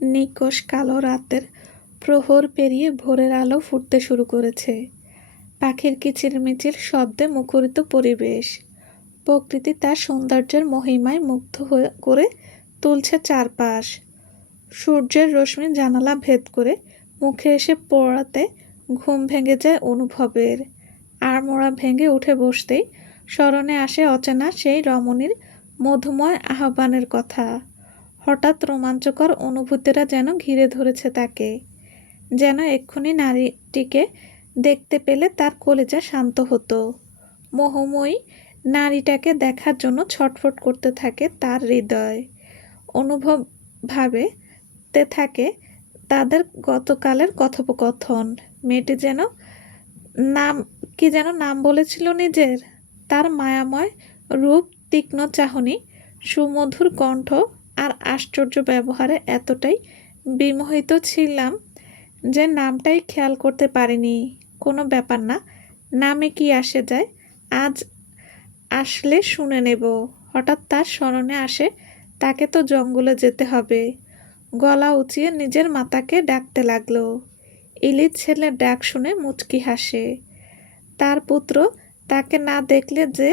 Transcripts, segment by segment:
নিকষ কালো রাতের প্রহর পেরিয়ে ভোরের আলো ফুটতে শুরু করেছে। পাখির কিচিরমিচির শব্দে মুখরিত পরিবেশ। প্রকৃতি তার সৌন্দর্যের মহিমায় মুগ্ধ করে তুলছে চারপাশ। সূর্যের রশ্মি জানালা ভেদ করে মুখে এসে পড়াতে ঘুম ভেঙে যায় অনুভবের। আড়মোড়া ভেঙে উঠে বসতেই স্মরণে আসে অচেনা সেই রমণীর মধুময় আহ্বানের কথা। হঠাৎ রোমাঞ্চকর অনুভূতিরা যেন ঘিরে ধরেছে তাকে, যেন এক্ষুনি নারীটিকে দেখতে পেলে তার কলিজা শান্ত হতো। মোহময়ী নারীটাকে দেখার জন্য ছটফট করতে থাকে তার হৃদয়। অনুভব ভাবেতে থাকে তাদের গতকালের কথোপকথন। মেয়েটি যেন নাম বলেছিল নিজের। তার মায়াময় রূপ, তীক্ষ্ণ চাহনি, সুমধুর কণ্ঠ আর আশ্চর্য ব্যবহারে এতটাই বিমোহিত ছিলাম যে নামটাই খেয়াল করতে পারিনি। কোনো ব্যাপার না, নামে কি আসে যায়, আজ আসলে শুনে নেব। হঠাৎ তার স্মরণে আসে তাকে তো জঙ্গলে যেতে হবে। গলা উঁচিয়ে নিজের মাতাকে ডাকতে লাগলো। ইলির ছেলের ডাক শুনে মুচকি হাসে। তার পুত্র তাকে না দেখলে যে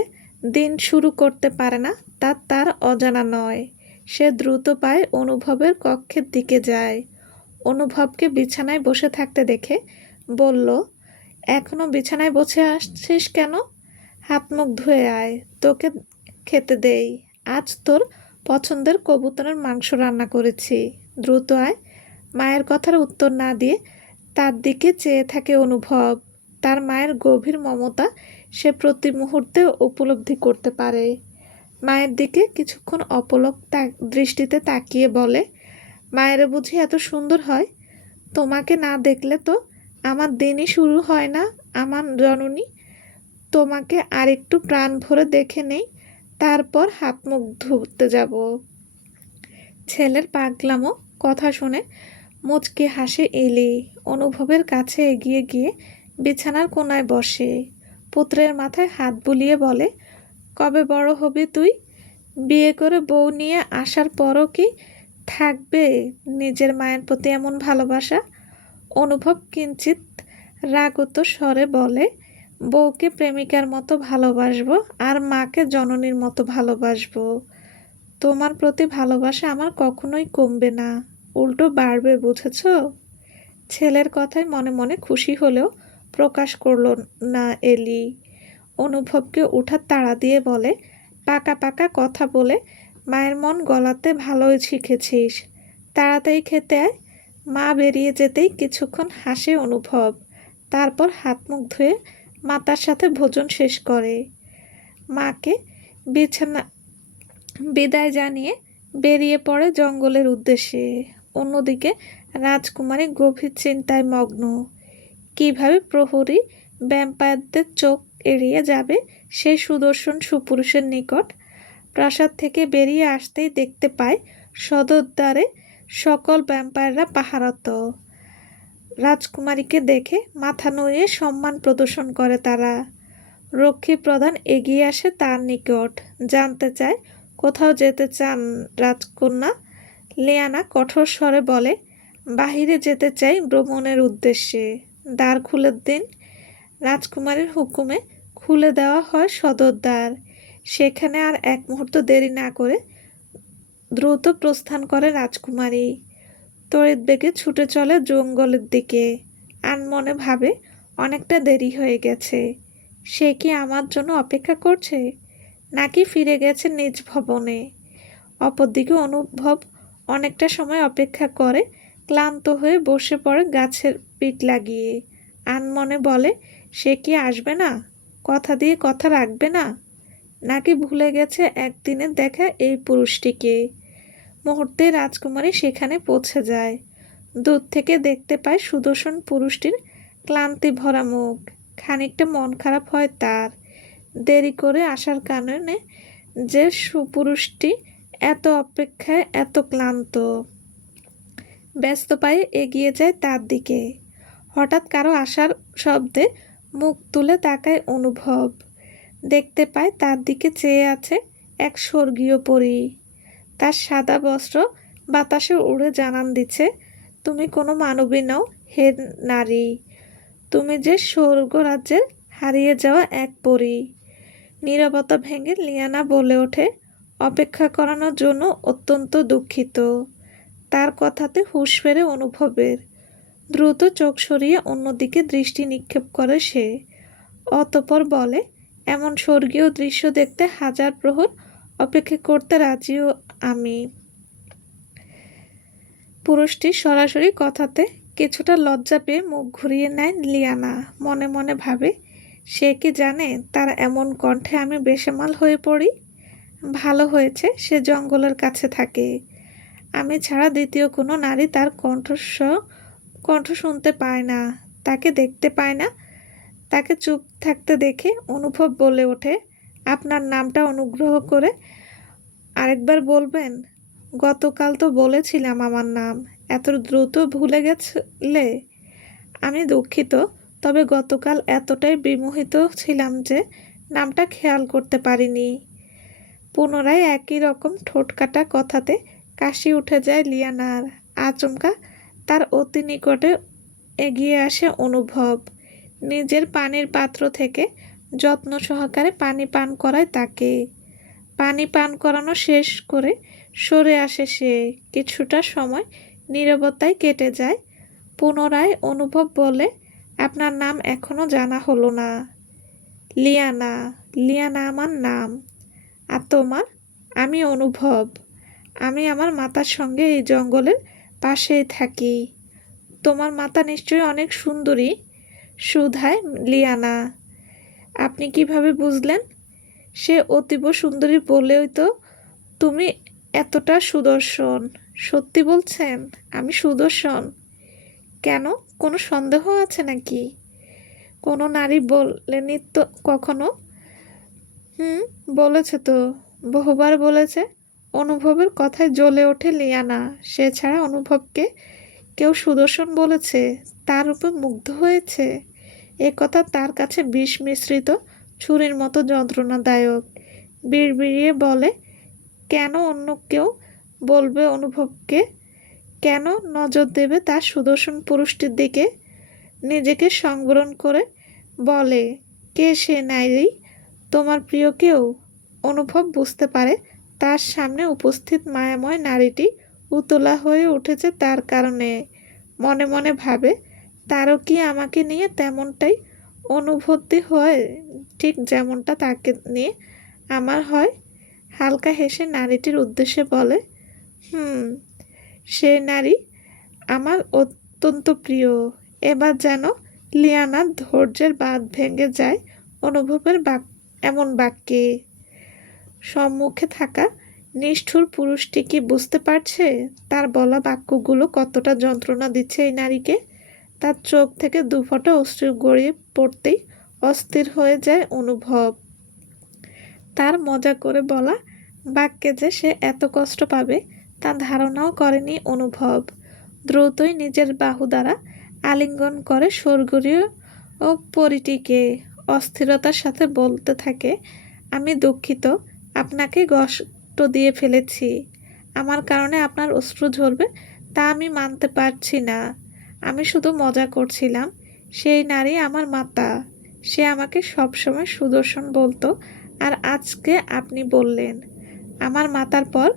দিন শুরু করতে পারে না তা তার অজানা নয়। সে দ্রুত পায়ে অনুভবের কক্ষের দিকে যায়। অনুভবকে বিছানায় বসে থাকতে দেখে বলল, এখনো বিছানায় বসে আসছিস কেন? হাত মুখ ধুয়ে আয়, তোকে খেতে দেই। আজ তোর পছন্দের কবুতরের মাংস রান্না করেছি, দ্রুত আয়। মায়ের কথার উত্তর না দিয়ে তার দিকে চেয়ে থাকে অনুভব। তার মায়ের গভীর মমতা সে প্রতি মুহূর্তে উপলব্ধি করতে পারে। মায়ের দিকে কিছুক্ষণ অপলক দৃষ্টিতে তাকিয়ে বলে, মায়ের বুঝি এত সুন্দর হয়? তোমাকে না দেখলে তো আমার দিনই শুরু হয় না আমার জননী। তোমাকে আরেকটু প্রাণ ভরে দেখে নেই, তারপর হাত মুখ ধুতে যাব। ছেলের পাগলামো কথা শুনে মুচকি হাসে এলি। অনুভবের কাছে এগিয়ে গিয়ে বিছানার কোনায় বসে। পুত্রের মাথায় হাত বুলিয়ে বলে, কবে বড় হবি তুই? বিয়ে করে বউ নিয়ে আসার পরও কি থাকবে নিজের মায়ের প্রতি এমন ভালোবাসা? অনুভব কিঞ্চিত রাগত স্বরে বলে, বউকে প্রেমিকার মতো ভালোবাসবো আর মাকে জননীর মতো ভালোবাসবো। তোমার প্রতি ভালোবাসা আমার কখনোই কমবে না, উল্টো বাড়বে, বুঝেছ? ছেলের কথায় মনে মনে খুশি হলেও প্রকাশ করল না এলি। অনুভবকে উঠার তাড়া দিয়ে বলে, পাকা পাকা কথা বলে মায়ের মন গলাতে ভালোই শিখেছিস। তাড়াতাড়ি খেতে আয়। মা বেরিয়ে যেতেই কিছুক্ষণ হাসে অনুভব, তারপর হাত মুখ ধুয়ে মাতার সাথে ভোজন শেষ করে মাকে বিদায় জানিয়ে বেরিয়ে পড়ে জঙ্গলের উদ্দেশ্যে। অন্যদিকে রাজকুমারী গভীর চিন্তায় মগ্ন। কিভাবে প্রহরী ভ্যাম্পায়ারদের চোখ এড়িয়ে যাবে সেই সুদর্শন সুপুরুষের নিকট। প্রাসাদ থেকে বেরিয়ে আসতেই দেখতে পায় সদর দ্বারে সকল ভ্যাম্পায়াররা পাহারত। রাজকুমারীকে দেখে মাথা নুয়ে সম্মান প্রদর্শন করে তারা। রক্ষী প্রধান এগিয়ে আসে তার নিকট, জানতে চায় কোথাও যেতে চান রাজকন্যা। লিয়ানা কঠোর স্বরে বলে, বাহিরে যেতে চাই ভ্রমণের উদ্দেশ্যে। দ্বার খুলে দিন। রাজকুমারীর হুকুমে খুলে দেওয়া হয় সদর দ্বার। সেখানে আর এক মুহূর্ত দেরি না করে দ্রুত প্রস্থান করে রাজকুমারী। তড়িৎ বেগে ছুটে চলে জঙ্গলের দিকে। আনমনে ভাবে, অনেকটা দেরি হয়ে গেছে। সে কি আমার জন্য অপেক্ষা করছে, নাকি ফিরে গেছে নিজ ভবনে? অপরদিকে অনুভব অনেকটা সময় অপেক্ষা করে ক্লান্ত হয়ে বসে পড়ে গাছের পিঠ লাগিয়ে। আনমনে বলে, সে কি আসবে না? কথা দিয়ে কথা রাখবে না? নাকি ভুলে গেছে একদিনের দেখা এই পুরুষটিকে? মুহূর্তে রাজকুমারী সেখানে পৌঁছে যায়। দূর থেকে দেখতে পায় সুদর্শন পুরুষটির ক্লান্তি ভরা মুখ। খানিকটা মন খারাপ হয় তার, দেরি করে আসার কারণে যে সুপুরুষটি এত অপেক্ষায় এত ক্লান্ত। ব্যস্ত পায়ে এগিয়ে যায় তার দিকে। হঠাৎ কারো আসার শব্দে মুখ তুলে তাকায় অনুভব। দেখতে পায় তার দিকে চেয়ে আছে এক স্বর্গীয় পরী। তার সাদা বস্ত্র বাতাসে উড়ে জানান দিচ্ছে, তুমি কোনো মানবী নও হে নারী, তুমি যে স্বর্গরাজ্যের হারিয়ে যাওয়া এক পরী। নীরবতা ভেঙে লিয়ানা বলে ওঠে, অপেক্ষা করানোর জন্য অত্যন্ত দুঃখিত। তার কথাতে হুঁশ ফেরে অনুভবের। দ্রুত চোখ সরিয়ে অন্যদিকে দৃষ্টি নিক্ষেপ করে সে। অতঃপর বলে, এমন স্বর্গীয় দৃশ্য দেখতে হাজার প্রহর অপেক্ষা করতে রাজিও আমি। পুরুষটি সরাসরি কথাতে কিছুটা লজ্জা পেয়ে মুখ ঘুরিয়ে নেয় লিয়ানা। মনে মনে ভাবে, সে কি জানে তার এমন কণ্ঠে আমি বেসামাল হয়ে পড়ি? ভালো হয়েছে সে জঙ্গলের কাছে থাকে। আমি ছাড়া দ্বিতীয় কোনো নারী তার কণ্ঠ শুনতে পায় না, তাকে দেখতে পায় না। তাকে চুপ থাকতে দেখে অনুভব বলে ওঠে, আপনার নামটা অনুগ্রহ করে আরেকবার বলবেন? গতকাল তো বলেছিলাম আমার নাম, এত দ্রুত ভুলে গেছিলে? আমি দুঃখিত, তবে গতকাল এতটাই বিমোহিত ছিলাম যে নামটা খেয়াল করতে পারিনি। পুনরায় একই রকম ঠোঁটকাটা কথাতে কাশি উঠে যায় লিয়ানার। আচমকা তার অতি নিকটে এগিয়ে আসে অনুভব। নিজের পানির পাত্র থেকে যত্ন সহকারে পানি পান করায় তাকে। পানি পান করানো শেষ করে সরে আসে সে। কিছুটা সময় নীরবতায় কেটে যায়। পুনরায় অনুভব বলে, আপনার নাম এখনো জানা হলো না। লিয়ানা, লিয়ানা আমার নাম। আর তোমার? আমি অনুভব। আমি আমার মাতার সঙ্গে এই জঙ্গলের পাশেই থাকি। তোমার মাতা নিশ্চয়ই অনেক সুন্দরী, সুধায় লিয়ানা। আপনি কিভাবে বুঝলেন? সে অতীব সুন্দরী বলেই তো তুমি এতটা সুদর্শন। সত্যি বলছেন আমি সুদর্শন? কেন, কোনো সন্দেহ আছে নাকি? কোনো নারী বলেনি তো কখনো? বলেছে তো, বহুবার বলেছে। অনুভবের কথায় জ্বলে ওঠে লিয়ানা। সে ছাড়া অনুভবকে কেউ সুদর্শন বলেছে, তার উপর মুগ্ধ হয়েছে? এ কথা তার কাছে বিষ মিশ্রিত ছুরির মতো যন্ত্রণাদায়ক। বিড়বিড়িয়ে বলে, কেন অন্য কেউ বলবে অনুভবকে? কেন নজর দেবে তার সুদর্শন পুরুষটির দিকে? নিজেকে সংবরণ করে বলে, কে সে নারী? তোমার প্রিয় কেউ? অনুভব বুঝতে পারে তার সামনে উপস্থিত মায়াময় নারীটি উতলা হয়ে উঠেছে তার কারণে। মনে মনে ভাবে, তারও কি আমাকে নিয়ে তেমনটাই অনুভূতি হয়, ঠিক যেমনটা তাকে নিয়ে আমার হয়? হালকা হেসে নারীটির উদ্দেশ্যে বলে, সে নারী আমার অত্যন্ত প্রিয়। এবার যেন লিয়ানার ধৈর্যের বাঁধ ভেঙে যায় অনুভবের এমন বাক্যে। সম্মুখে থাকা নিষ্ঠুর পুরুষটি কি বুঝতে পারছে তার বলা বাক্যগুলো কতটা যন্ত্রণা দিচ্ছে এই নারীকে? তার চোখ থেকে দুফোঁটা অশ্রু গড়িয়ে পড়তেই অস্থির হয়ে যায় অনুভব। তার মজা করে বলা বাক্যে যে সে এত কষ্ট পাবে তা ধারণাও করেনি অনুভব। দ্রুতই নিজের বাহু দ্বারা আলিঙ্গন করে স্বর্গীয় ও পরিটিকে। অস্থিরতার সাথে বলতে থাকে, আমি দুঃখিত, আপনাকে কষ্ট দিয়ে ফেলেছি। আমার কারণে আপনার অশ্রু ঝরবে তা আমি মানতে পারছি না। আমি শুধু মজা করছিলাম। সেই নারী আমার মাতা। সে আমাকে সবসময় সুদর্শন বলতো, আর আজকে আপনি বললেন। আমার মাতার পর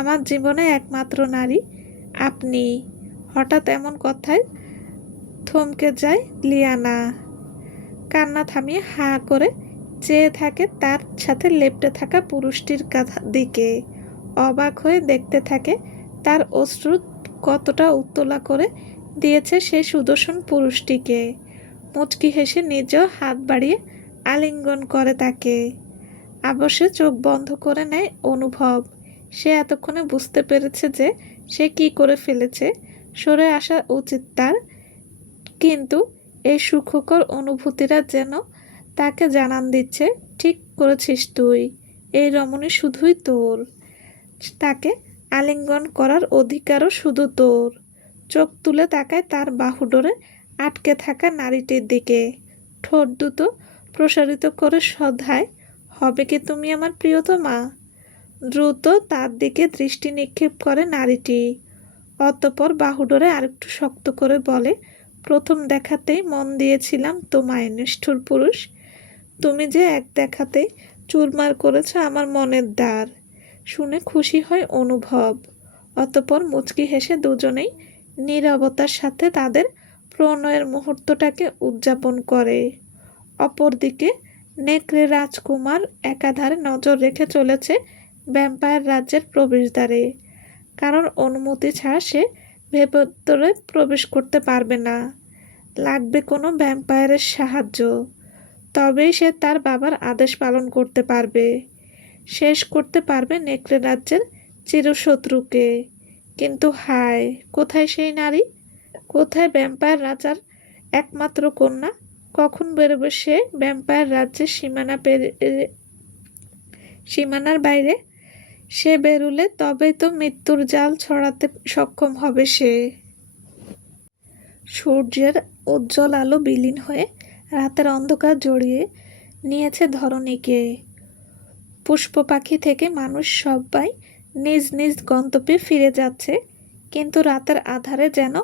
আমার জীবনে একমাত্র নারী আপনি। হঠাৎ এমন কথায় থমকে যায় লিয়ানা। কান্না থামিয়ে হাঁ করে চেয়ে থাকে তার সাথে লেপ্টে থাকা পুরুষটির দিকে। অবাক হয়ে দেখতে থাকে তার অশ্রু কতটা উত্তোলা করে দিয়েছে সেই সুদর্শন পুরুষটিকে। মুচকি হেসে নিজেও হাত বাড়িয়ে আলিঙ্গন করে তাকে। অবশ্যই চোখ বন্ধ করে নেয় অনুভব। সে এতক্ষণে বুঝতে পেরেছে যে সে কি করে ফেলেছে। সরে আসা উচিত তার, কিন্তু এই সুখকর অনুভূতিরা যেন তাকে জানান দিচ্ছে, ঠিক করেছিস তুই, এই রমণী শুধুই তোর। তাকে আলিঙ্গন করার অধিকারও শুধু তোর। চোখ তুলে তাকায় তার বাহুডোরে আটকে থাকা নারীটির দিকে। ঠোঁট দুটো প্রসারিত করে সধায়, হবে কি তুমি আমার প্রিয়তমা? দ্রুত তার দিকে দৃষ্টি নিক্ষেপ করে নারীটি। অতঃপর বাহুডোরে আরেকটু শক্ত করে বলে, প্রথম দেখাতেই মন দিয়েছিলাম তোমায় নিষ্ঠুর পুরুষ। তুমি যে এক দেখাতেই চুরমার করেছ আমার মনের দ্বার। শুনে খুশি হয় অনুভব। অতঃপর মুচকি হেসে দুজনেই নীরবতার সাথে তাদের প্রণয়ের মুহূর্তটাকে উদযাপন করে। অপরদিকে নেকড়ে রাজকুমার একাধারে নজর রেখে চলেছে ভ্যাম্পায়ার রাজ্যের প্রবেশদ্বারে। কারণ অনুমতি ছাড়া সে ভেতরে প্রবেশ করতে পারবে না। লাগবে কোনো ভ্যাম্পায়ারের সাহায্য। তবেই সে তার বাবার আদেশ পালন করতে পারবে। শেষ করতে পারবে নেকড়ে রাজ্যের চিরশত্রুকে। কিন্তু হায়, কোথায় সেই নারী? কোথায় ভ্যাম্পায়ার রাজার একমাত্র কন্যা? কখন বেরোবে সে ভ্যাম্পায়ার রাজ্যের সীমানার বাইরে? সে বেরুলে তবেই তো মৃত্যুর জাল ছড়াতে সক্ষম হবে সে। সূর্যের উজ্জ্বল আলো বিলীন হয়ে রাতের অন্ধকার জড়িয়ে নিয়েছে ধরণীকে। পুষ্প পাখি থেকে মানুষ সবাই নিজ নিজ গন্তব্যে ফিরে যাচ্ছে, কিন্তু রাতের আধারে যেন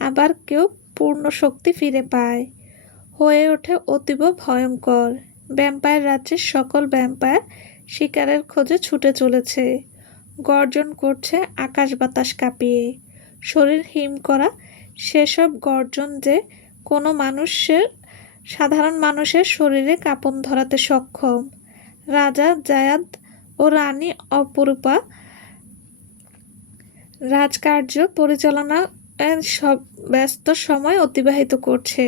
আবার কেউ পূর্ণ শক্তি ফিরে পায়। হয়ে ওঠে অতীব ভয়ঙ্কর। ভ্যাম্পায়ার রাজ্যের সকল ভ্যাম্পায়ার শিকারের খোঁজে ছুটে চলেছে। গর্জন করছে আকাশ বাতাস কাঁপিয়ে। শরীর হিম করা সেসব গর্জন যে কোনো সাধারণ মানুষের শরীরে কাঁপন ধরাতে সক্ষম। রাজা জায়াদ ও রানী অপরূপা রাজকার্য পরিচালনার সব ব্যস্ত সময় অতিবাহিত করছে।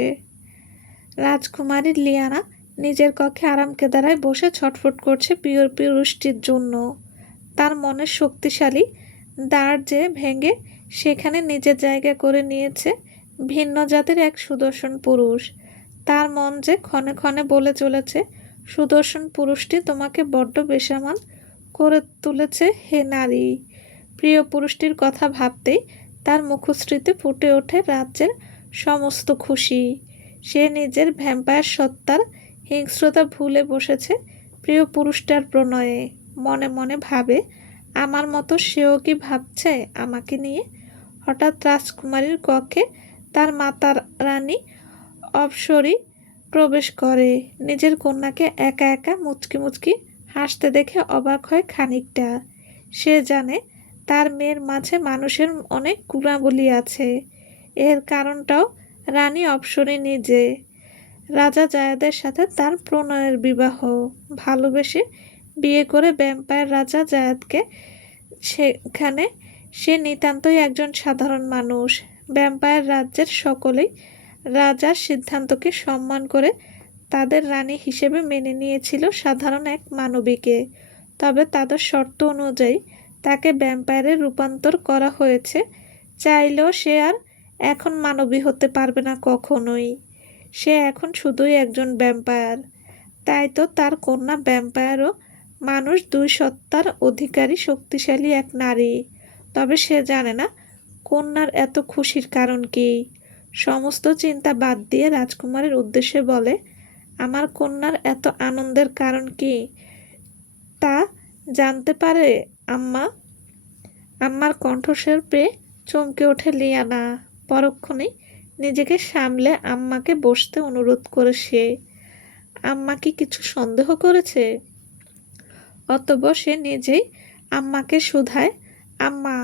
রাজকুমারী লিয়ানা নিজের কক্ষে আরাম কেদারায় বসে ছটফট করছে প্রিয় পুরুষটির জন্য। তার মনের শক্তিশালী দ্বার যে ভেঙে সেখানে নিজের জায়গা করে নিয়েছে ভিন্ন জাতির এক সুদর্শন পুরুষ। তার মন যে ক্ষণে ক্ষণে বলে চলেছে, সুদর্শন পুরুষটি তোমাকে বড্ড বেসামাল করে তুলেছে হে নারী। প্রিয় পুরুষটির কথা ভাবতেই তার মুখশ্রীতে ফুটে ওঠে রাজ্যের সমস্ত খুশি। সে নিজের ভ্যাম্পায়ার সত্তার হিংস্রতা ভুলে বসেছে প্রিয় পুরুষটার প্রণয়ে। মনে মনে ভাবে, আমার মতো সেও কি ভাবছে আমাকে নিয়ে? হঠাৎ রাজকুমারীর কক্ষে তার মাতা রানী অপ্সরী প্রবেশ করে। নিজের কন্যাকে একা একা মুচকি মুচকি হাসতে দেখে অবাক হয় খানিকটা। সে জানে তার মেয়ের মাঝে মানুষের অনেক গুণাবলী আছে। এর কারণটাও রানী অপ্সরী নিজে। রাজা জায়াদের সাথে তার প্রণয়ের বিবাহ। ভালোবেসে বিয়ে করে ভ্যাম্পায়ার রাজা জায়াদকে। সেখানে সে নিতান্তই একজন সাধারণ মানুষ। ভ্যাম্পায়ার রাজ্যের সকলেই রাজার সিদ্ধান্তকে সম্মান করে তাদের রানী হিসেবে মেনে নিয়েছিল সাধারণ এক মানবীকে। তবে তাদের শর্ত অনুযায়ী তাকে ভ্যাম্পায়ারে রূপান্তর করা হয়েছে। চাইলেও সে আর এখন মানবী হতে পারবে না কখনোই। সে এখন শুধুই একজন ভ্যাম্পায়ার। তাই তো তার কন্যা ভ্যাম্পায়ারও মানুষ, দুই সত্তার অধিকারী শক্তিশালী এক নারী। তবে সে জানে না কন্যার এত খুশির কারণ কি। সমস্ত চিন্তা বাদ দিয়ে রাজকুমারের উদ্দেশ্যে বলে, আমার কন্যার এত আনন্দের কারণ কি তা জানতে পারে আম্মা? আম্মার কণ্ঠস্বর পেয়ে চমকে ওঠে লিয়ানা। পরক্ষণেই নিজেকে সামলে আম্মাকে বসতে অনুরোধ করে সে। আম্মা কি কিছু সন্দেহ করেছে? অতঃপর সে নিজেই আম্মাকে শুধায়, আম্মা,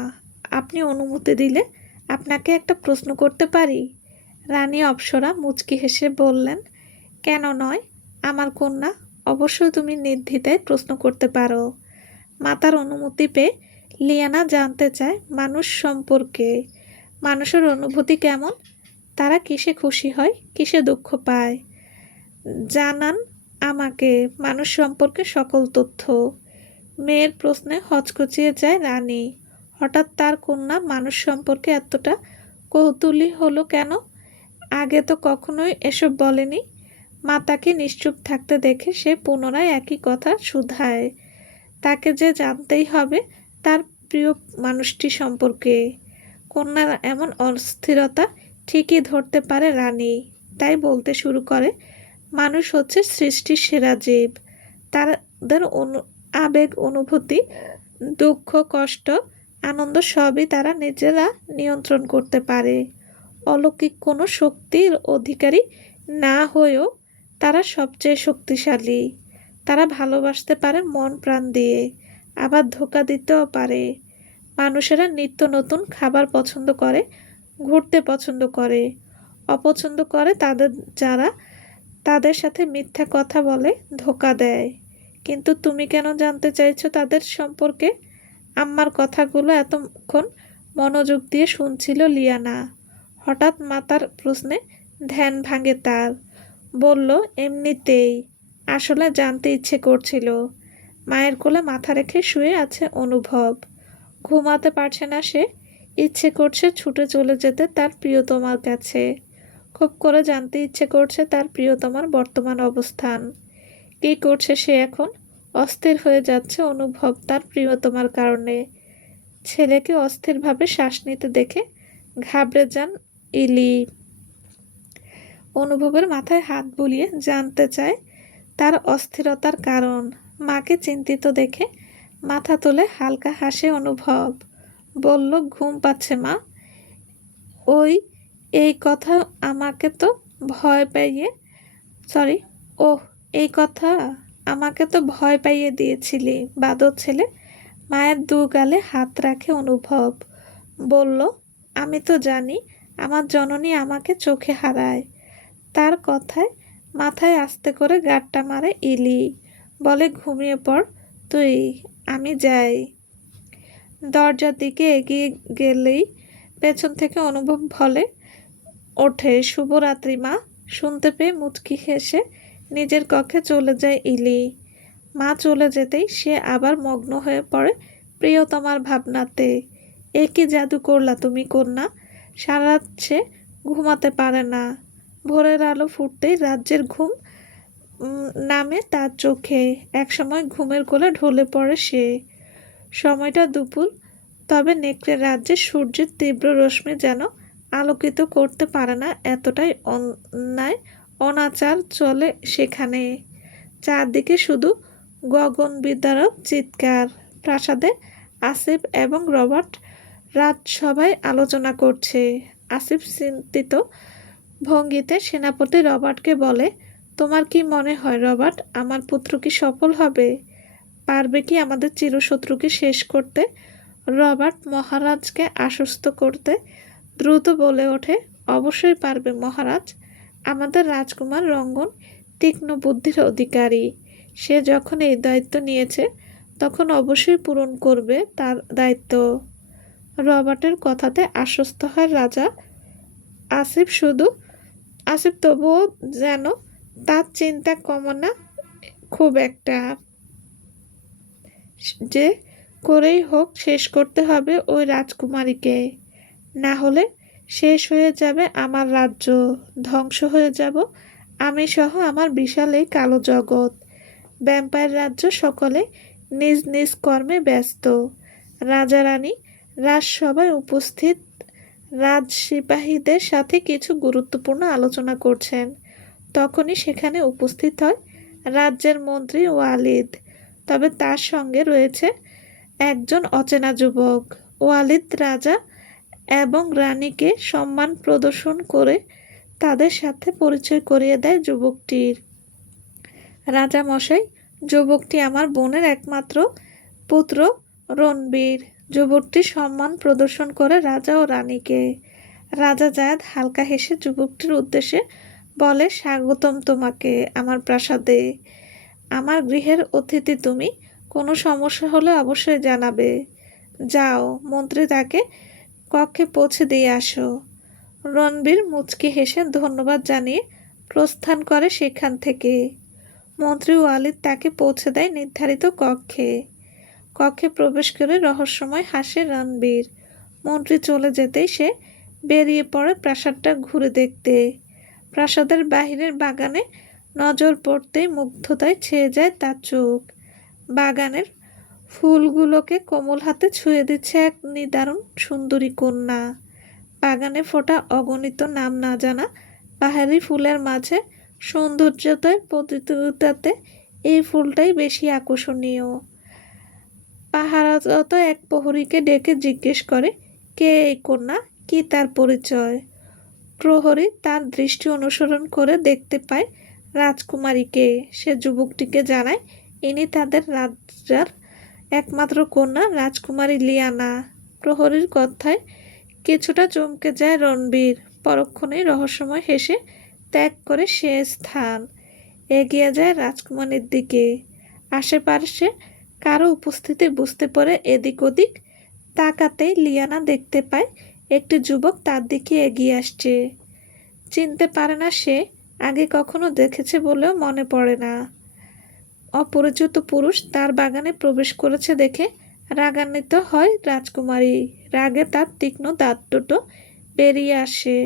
আপনি অনুমতি দিলে আপনাকে একটা প্রশ্ন করতে পারি? রানী অপ্সরা মুচকি হেসে বললেন, কেন নয় আমার কন্যা, অবশ্যই তুমি নির্দ্বিধায় প্রশ্ন করতে পারো। মাতার অনুমতি পেয়ে লিয়ানা জানতে চায় মানুষ সম্পর্কে। মানুষের অনুভূতি কেমন, তারা কিসে খুশি হয়, কিসে দুঃখ পায়। জানান আমাকে মানুষ সম্পর্কে সকল তথ্য। মেয়ের প্রশ্নে হচকচিয়ে যায় রানী। হঠাৎ তার কন্যা মানুষ সম্পর্কে এতটা কৌতূহলী হলো কেন? আগে তো কখনোই এসব বলেনি। মাতাকে নিশ্চুপ থাকতে দেখে সে পুনরায় একই কথা শুধায়। তাকে যে জানতেই হবে তার প্রিয় মানুষটি সম্পর্কে। কন্যার এমন অস্থিরতা ঠিকই ধরতে পারে রানী। তাই বলতে শুরু করে, মানুষ হচ্ছে সৃষ্টির সেরা জীব। তাদের আবেগ অনুভূতি দুঃখ, কষ্ট, আনন্দ সবই তারা নিজেরা নিয়ন্ত্রণ করতে পারে। অলৌকিক কোনো শক্তির অধিকারী না হয়েও তারা সবচেয়ে শক্তিশালী। তারা ভালোবাসতে পারে মন প্রাণ দিয়ে, আবার ধোঁকা দিতেও পারে। মানুষেরা নিত্য নতুন খাবার পছন্দ করে, ঘুরতে পছন্দ করে, অপছন্দ করে যারা তাদের সাথে মিথ্যা কথা বলে, ধোঁকা দেয়। কিন্তু তুমি কেন জানতে চাইছো তাদের সম্পর্কে? আম্মার কথাগুলো এতক্ষণ মনোযোগ দিয়ে শুনছিল লিয়ানা। হঠাৎ মাতার প্রশ্নে ধ্যান ভাঙে তার। বলল, এমনিতেই, আসলে জানতে ইচ্ছে করছিল। মায়ের কোলে মাথা রেখে শুয়ে আছে অনুভব। ঘুমাতে পারছে না সে। ইচ্ছে করছে ছুটে চলে যেতে তার প্রিয়তমার কাছে। খুব করে জানতে ইচ্ছে করছে তার প্রিয়তমার বর্তমান অবস্থান। কী করছে সে এখন? অস্থির হয়ে যাচ্ছে অনুভব তার প্রিয়তমার কারণে। ছেলেকে অস্থিরভাবে শ্বাস নিতে দেখে ঘাবড়ে যান ইলি। অনুভবের মাথায় হাত বুলিয়ে জানতে চায় তার অস্থিরতার কারণ। মাকে চিন্তিত দেখে মাথা তুলে হালকা হাসে অনুভব। বলল, ঘুম পাচ্ছে মা। ওই এই কথা আমাকে তো ভয় পাইয়ে সরি ওহ এই কথা আমাকে তো ভয় পাইয়ে দিয়েছিলি বাদর ছেলে। মায়ের দু গালে হাত রাখে অনুভব। বলল, আমি তো জানি আমার জননী আমাকে চোখে হারায়। তার কথায় মাথায় আস্তে করে গাঁটটা মারে ইলি। বলে, ঘুমিয়ে পড় তুই, আমি যাই। দরজার দিকে এগিয়ে গেলেই পেছন থেকে অনুভব বলে ওঠে, শুভরাত্রি মা। শুনতে পেয়ে মুচকি হেসে নিজের কক্ষে চলে যায় ইলি। মা চলে যেতেই সে আবার মগ্ন হয়ে পড়ে প্রিয়তমার ভাবনাতে। এ কি জাদু করলা তুমি কন্যা? সারা রাত সে ঘুমাতে পারে না। ভোরের আলো ফুটতেই রাজ্যের ঘুম নামে তার চোখে। একসময় ঘুমের কোলে ঢলে পড়ে সে। সময়টা দুপুর, তবে নেকড়ে রাজ্যে সূর্যের তীব্র রশ্মি যেন আলোকিত করতে পারে না, এতটাই অন্যায় অনাচার চলে সেখানে। চারদিকে শুধু গগন বিদারক চিৎকার। প্রাসাদে আসিফ এবং রবার্ট রাজসভায় আলোচনা করছে। আসিফ চিন্তিত ভঙ্গিতে সেনাপতি রবার্টকে বলে, তোমার কি মনে হয় রবার্ট, আমার পুত্র কি সফল হবে? পারবে কি আমাদের চিরশত্রুকে শেষ করতে? রবার্ট মহারাজকে আশ্বস্ত করতে দ্রুত বলে ওঠে, অবশ্যই পারবে মহারাজ। আমাদের রাজকুমার রঙ্গন তীক্ষ্ণ বুদ্ধির অধিকারী। সে যখন এই দায়িত্ব নিয়েছে তখন অবশ্যই পূরণ করবে তার দায়িত্ব। রবার্টের কথাতে আশ্বস্ত হয় রাজা। আসিফ তবুও যেন তার চিন্তা কমে না খুব একটা। যে করেই হোক শেষ করতে হবে ওই রাজকুমারীকে, না হলে শেষ হয়ে যাবে আমার রাজ্য, ধ্বংস হয়ে যাব আমি সহ আমার বিশাল এই কালো জগৎ। ভ্যাম্পায়ার রাজ্য সকলে নিজ নিজ কর্মে ব্যস্ত। রাজা রানী রাজসভায় উপস্থিত রাজসিপাহীদের সাথে কিছু গুরুত্বপূর্ণ আলোচনা করছেন। তখনই সেখানে উপস্থিত হয় রাজ্যের মন্ত্রী ওয়ালিদ। তবে তার সঙ্গে রয়েছে একজন অচেনা যুবক। ওয়ালিদ রাজা এবং রানীকে সম্মান প্রদর্শন করে তাদের সাথে পরিচয় করিয়ে দেয় যুবকটির। রাজা মশাই, যুবকটি আমার বোনের একমাত্র পুত্র রণবীর। যুবকটি সম্মান প্রদর্শন করে রাজা ও রানীকে। রাজা জায়েদ হালকা হেসে যুবকটির উদ্দেশ্যে বলে, স্বাগতম তোমাকে আমার প্রাসাদে। আমার গৃহের অতিথি তুমি। কোনো সমস্যা হলে অবশ্যই জানাবে। যাও, মন্ত্রী তাকে কক্ষে পৌঁছে দিয়ে আসো। রণবীর মুচকি হেসে ধন্যবাদ জানিয়ে প্রস্থান করে সেখান থেকে। মন্ত্রী ওয়ালিদ তাকে পৌঁছে দেয় নির্ধারিত কক্ষে। কক্ষে প্রবেশ করে রহস্যময় হাসে রণবীর। মন্ত্রী চলে যেতেই সে বেরিয়ে পড়ে প্রাসাদটা ঘুরে দেখতে। প্রাসাদের বাহিরের বাগানে নজর পড়তেই মুগ্ধতায় ছেয়ে যায় তার চোখ। বাগানের ফুলগুলোকে কোমল হাতে ছুঁয়ে দিচ্ছে এক নিদারুণ সুন্দরী কন্যা। বাগানে ফোটা অগণিত নাম না জানা বাহারি ফুলের মাঝে সৌন্দর্যতার প্রতিযোগিতাতে এই ফুলটাই বেশি আকর্ষণীয়। পাহারারত এক প্রহরীকে ডেকে জিজ্ঞেস করে, কে এই কন্যা, কি তার পরিচয়? প্রহরী তার দৃষ্টি অনুসরণ করে দেখতে পায় রাজকুমারীকে। সে যুবকটিকে জানায় ইনি তাদের রাজার একমাত্র কন্যা রাজকুমারী লিয়ানা। প্রহরীর কথায় কিছুটা চমকে যায় রণবীর। পরক্ষণেই রহস্যময় হেসে ত্যাগ করে সে স্থান। এগিয়ে যায় রাজকুমারীর দিকে। আশেপাশে কারো উপস্থিতি বুঝতে পারে এদিক ওদিক তাকাতেই লিয়ানা দেখতে পায় একটি যুবক তার দিকে এগিয়ে আসছে। চিনতে পারে না সে, আগে কখনো দেখেছে বলেও মনে পড়ে না। অপরিচিত পুরুষ তার বাগানে প্রবেশ করেছে দেখে রাগান্বিত হয় রাজকুমারী। রাগে তার তীক্ষ্ণ দাঁত দুটো বেরিয়ে আসে,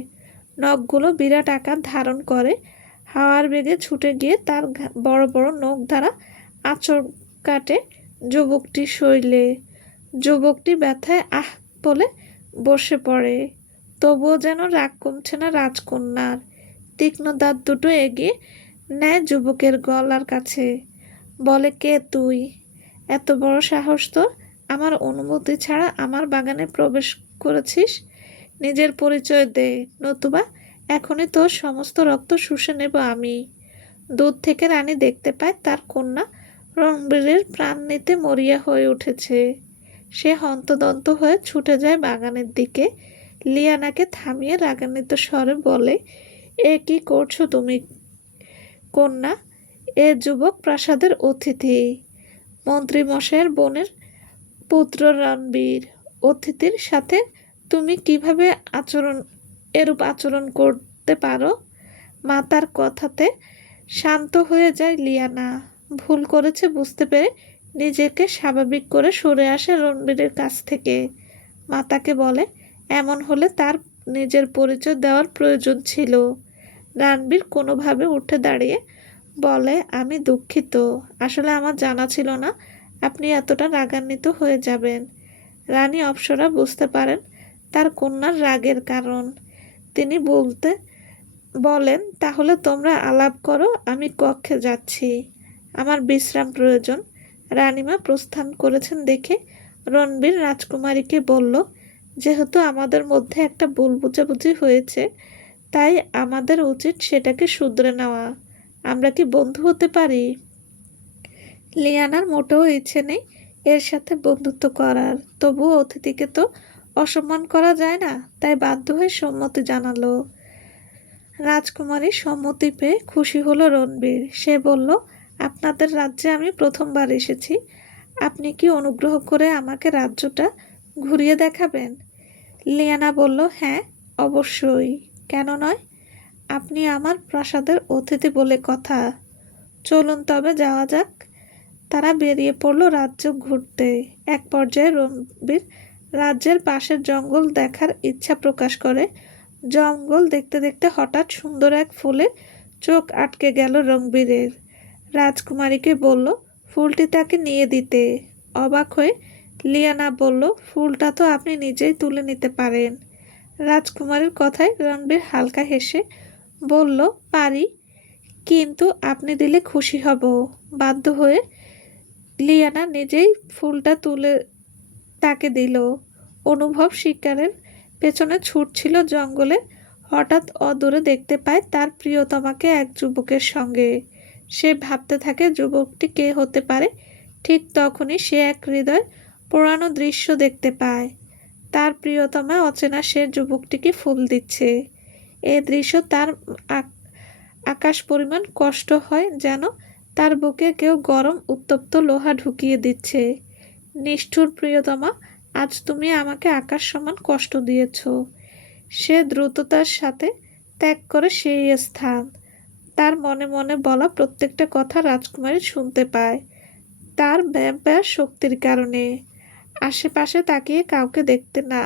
নখগুলো বিরাট আকার ধারণ করে। হাওয়ার বেগে ছুটে গিয়ে তার বড় বড় নখ দ্বারা আঁচড় কাটে যুবকটির শরীরে। যুবকটি ব্যথায় আহ বলে বসে পড়ে। তবুও যেন রাগ কমছে না রাজকন্যার। তীক্ষ্ণ দাঁত দুটো এগিয়ে নেয় যুবকের গলার কাছে, বলে, কে তুই? এত বড় সাহস তোর? আমার অনুমতি ছাড়া আমার বাগানে প্রবেশ করেছিস? নিজের পরিচয় দে, নতুবা এখনই তোর সমস্ত রক্ত শুষে নেব আমি। দূর থেকে রানী দেখতে পায় তার কন্যা রণবীরের প্রাণ নিতে মরিয়া হয়ে উঠেছে। সে হন্তদন্ত হয়ে ছুটে যায় বাগানের দিকে। লিয়ানাকে থামিয়ে রাগান্বিত স্বরে বলে, এ কি করছো তুমি কন্যা? এ যুবক প্রাসাদের অতিথি, মন্ত্রীমশাইয়ের বোনের পুত্র রণবীর। অতিথির সাথে তুমি কিভাবে এরূপ আচরণ করতে পারো? মাতার কথাতে শান্ত হয়ে যায় লিয়ানা। ভুল করেছে বুঝতে পেরে নিজেকে স্বাভাবিক করে সরে আসে রণবীরের কাছ থেকে। মাতাকে বলে, এমন হলে তার নিজের পরিচয় দেওয়ার প্রয়োজন ছিল। রণবীর কোনোভাবে উঠে দাঁড়িয়ে বলে, আমি দুঃখিত, আসলে আমার জানা ছিল না আপনি এতটা রাগান্বিত হয়ে যাবেন। রানী অপ্সরা বুঝতে পারেন তার কন্যার রাগের কারণ। তিনি বলেন, তাহলে তোমরা আলাপ করো, আমি কক্ষে যাচ্ছি, আমার বিশ্রাম প্রয়োজন। রানীমা প্রস্থান করেছেন দেখে রণবীর রাজকুমারীকে বলল, যেহেতু আমাদের মধ্যে একটা ভুল বোঝাবুঝি হয়েছে, তাই আমাদের উচিত সেটাকে শুধরে নেওয়া। আমরা কি বন্ধু হতে পারি? লিয়ানার মোটেও ইচ্ছে নেই এর সাথে বন্ধুত্ব করার, তবুও অতিথিকে তো অসম্মান করা যায় না, তাই বাধ্য হয়ে সম্মতি জানালো। রাজকুমারী সম্মতি পেয়ে খুশি হলো রণবীর। সে বলল, আপনাদের রাজ্যে আমি প্রথমবার এসেছি, আপনি কি অনুগ্রহ করে আমাকে রাজ্যটা ঘুরিয়ে দেখাবেন? লিয়ানা বলল, হ্যাঁ অবশ্যই, কেন নয়, আপনি আমার প্রাসাদের অতিথি বলে কথা। চলুন তবে যাওয়া যাক। তারা বেরিয়ে পড়ল রাজ্য ঘুরতে। এক পর্যায়ে রণবীর রাজ্যের পাশের জঙ্গল দেখার ইচ্ছা প্রকাশ করে। জঙ্গল দেখতে দেখতে হঠাৎ সুন্দর এক ফুলে চোখ আটকে গেল রণবীরের। রাজকুমারীকে বলল ফুলটি তাকে নিয়ে দিতে। অবাক হয়ে লিয়ানা বলল, ফুলটা তো আপনি নিজেই তুলে নিতে পারেন। রাজকুমারীর কথায় রণবীর হালকা হেসে বলল, পারি, কিন্তু আপনি দিলে খুশি হব। বাধ্য হয়ে লিয়ানা নিজেই ফুলটা তুলে তাকে দিল। অনুভব শিকারের পেছনে ছুটছিল জঙ্গলে। হঠাৎ অদূরে দেখতে পায় তার প্রিয়তমাকে এক যুবকের সঙ্গে। সে ভাবতে থাকে যুবকটি কে হতে পারে। ঠিক তখনই সে এক হৃদয় পোড়ানো দৃশ্য দেখতে পায়। তার প্রিয়তমা অচেনা সে যুবকটিকে ফুল দিচ্ছে। এ দৃশ্য তার আকাশ পরিমাণ কষ্ট হয়, যেন তার বুকে কেউ গরম উত্তপ্ত লোহা ঢুকিয়ে দিচ্ছে। নিষ্ঠুর প্রিয়তমা, আজ তুমি আমাকে আকাশ সমান কষ্ট দিয়েছ। সে দ্রুততার সাথে ত্যাগ করে সেই স্থান। তার মনে মনে বলা প্রত্যেকটা কথা রাজকুমারী শুনতে পায়। তার ভ্যাম্পায়ার শক্তির কারণে আশেপাশে তাকিয়ে কাউকে দেখতে না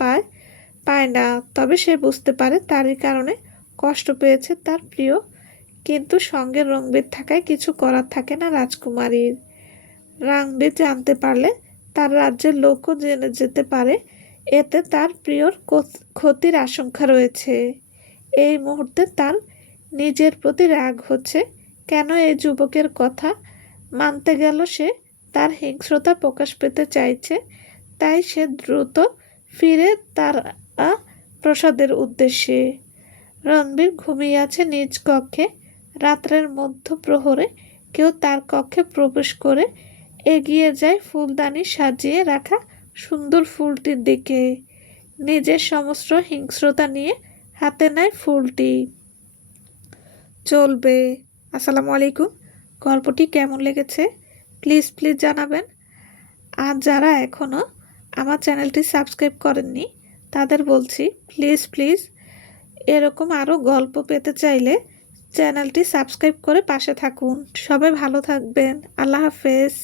পায় না, তবে সে বুঝতে পারে তারই কারণে কষ্ট পেয়েছে তার প্রিয়। কিন্তু সঙ্গে রণবীর থাকায় কিছু করার থাকে না রাজকুমারীর। রণবীর জানতে পারলে তার রাজ্যের লোকও জেনে যেতে পারে, এতে তার প্রিয়র ক্ষতির আশঙ্কা রয়েছে। এই মুহূর্তে তার নিজের প্রতি রাগ হচ্ছে, কেন এই যুবকের কথা মানতে গেল সে, তার হিংস্রতা প্রকাশ পেতে চাইছে, তাই সে দ্রুত ফিরে তার প্রসাদের উদ্দেশ্যে। রণবীর ঘুমিয়ে আছে নিজ কক্ষে। রাত্রের মধ্য প্রহরে কেউ তার কক্ষে প্রবেশ করে এগিয়ে যায় ফুলদানি সাজিয়ে রাখা সুন্দর ফুলটির দিকে। নিজের সমস্ত হিংস্রতা নিয়ে হাতে নেয় ফুলটি। চলবে। আসসালামু আলাইকুম। গল্পটি কেমন লেগেছে প্লিজ জানাবেন। আর যারা এখনও আমার চ্যানেলটি সাবস্ক্রাইব করেননি তাদের বলছি প্লিজ এরকম আরও গল্প পেতে চাইলে চ্যানেলটি সাবস্ক্রাইব করে পাশে থাকুন। সবাই ভালো থাকবেন। আল্লাহ হাফেজ।